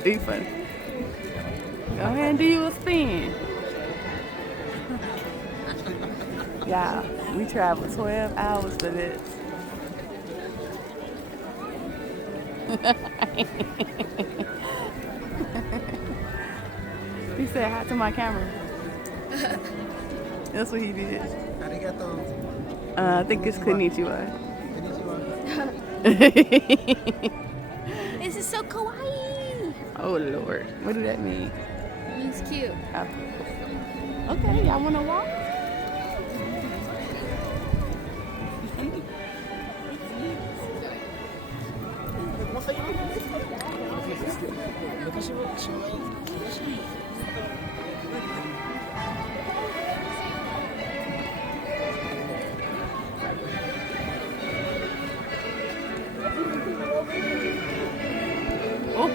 Be funny. Go ahead and do you a spin. Yeah, we traveled 12 hours for this. He said hi to my camera. That's what he did. I think it's konnichiwa. This is so kawaii. Oh Lord, what does that mean? He's cute. Oh. Okay, y'all wanna walk? Oh.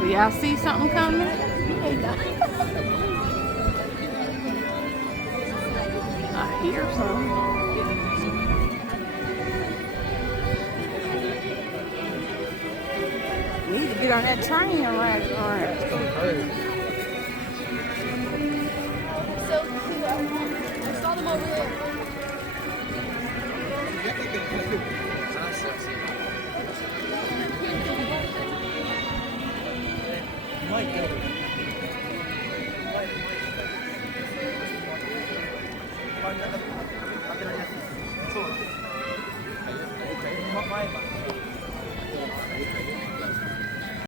Do y'all see something coming? I hear something. We need to get on that train and ride it around. So cute. I saw them over there.